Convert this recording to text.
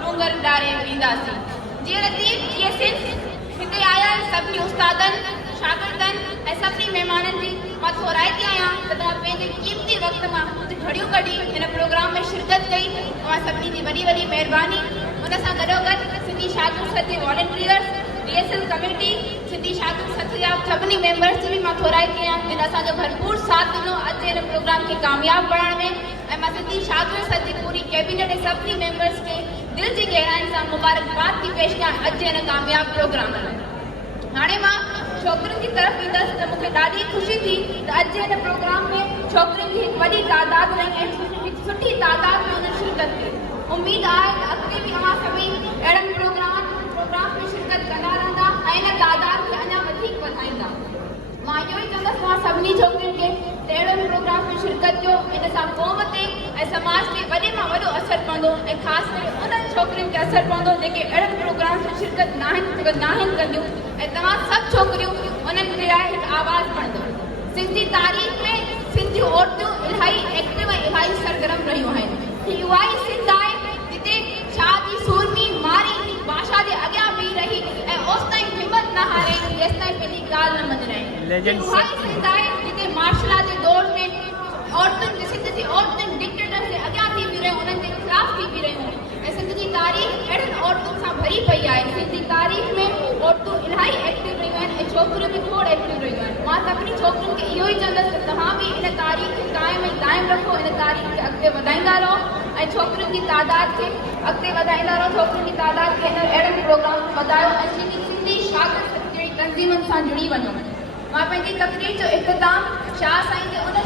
डूंगर डारे वेंदासीं। जीअं लतीफ़ जीअं सिंध हिते आयल सभिनी उस्तादनि शागिर्दनि ऐं सभिनी महिमाननि जी मां थोराइती आहियां त तव्हां पंहिंजे क़ीमती वक़्त मां कुझु घड़ियूं कढी हिन प्रोग्राम में शिरकत कई। तव्हां सभिनी जी वॾी वॾी महिरबानी। उन सां गॾोगॾु सिंधी शागिर्द सथ जे वॉलंटियर्स DSL कमेटी सिंधी शागिर्द सथ जा सभिनी मेंबर्स जी बि मां थोराइती आहियां जिन असांजो भरपूर साथ ॾिनो अॼु हिन प्रोग्राम खे कामयाबु बणाइण में। ऐं मां सिंधी शागिर्द सथ जी पूरी कैबिनेट ऐं सभिनी मेंबर्स खे दिलि जी गहराइनि सां मुबारकबाद थी पेश कयां अॼु हिन कामयाबु प्रोग्राम लाइ। हाणे मां छोकिरियुनि जी तरफ़ ईंदसि त मूंखे ॾाढी ख़ुशी थी त अॼु हिन प्रोग्राम में छोकिरियुनि जी हिकु वॾी तादाद रही ऐं हिकु सुठी तादाद में उन्हनि शिरकत कई। उमेद आहे त अॻिते बि अवां सभई अहिड़नि प्रोग्राम में शिरकत कंदा रहंदा ऐं हिन तादाद खे अञा वधीक वधाईंदा। मां इहो ई चवंदसि तव्हां सभिनी छोकिरियुनि खे त अहिड़ो प्रोग्राम में शिरकत कयो। इन सां क़ौम ते ऐं समाज ते वॾे मां वॾो असरु पवंदो ऐं ख़ासि करे उन्हनि छोकिरियुनि खे असरु पवंदो जेके अहिड़नि प्रोग्राम में शिरकत नाहिनि कंदियूं ऐं तव्हां सभु छोकिरियूं उन्हनि जे लाइ हिकु आवाज़ु खणंदो। सिंधी तारीख़ में सिंधियूं औरतूं इलाही एक्टिव ऐं इलाही सरगर्म रहियूं आहिनि। हीअ उहा ई सिंध आहे जिते शाह जी सूरमी मारी भाषा जे अॻियां बीह रही ऐं ओसि ताईं हिमत न हारे जेसि ताईं पंहिंजी ॻाल्हि न मञाए। उहा ई सिंध आहे जिते मार्शल आर्ट जे दौर में औरतुनि सिंध जी औरतुनि डिक्टेटर जे अॻियां थी बीह रहियूं उन्हनि जे ख़िलाफ़ थी बीह रहियूं ऐं सिंध जी तारीख़ अहिड़नि औरतुनि सां भरी पई आहे। सिंध जी तारीख़ में औरतूं इलाही एक्टिव रहियूं आहिनि ऐं छोकिरियूं बि खोड़ एक्टिव रहियूं आहिनि। मां सभिनी छोकिरियुनि खे इहो ई चवंदसि त तव्हां बि इन तारीख़ खे क़ाइम ऐं दाइम रखो, इन तारीख़ खे अॻिते वधाईंदा रहो ऐं छोकिरियुनि जी तादाद खे अॻिते वधाईंदा रहो। छोकिरियुनि जी तादाद खे अहिड़नि प्रोग्राम वधायो ऐं सिंधी शागिर्द जहिड़ी तंज़ीमुनि सां जुड़ी वञो। मां पंहिंजी तक़रीर जो इख़्तिताम शाह साईं जे उन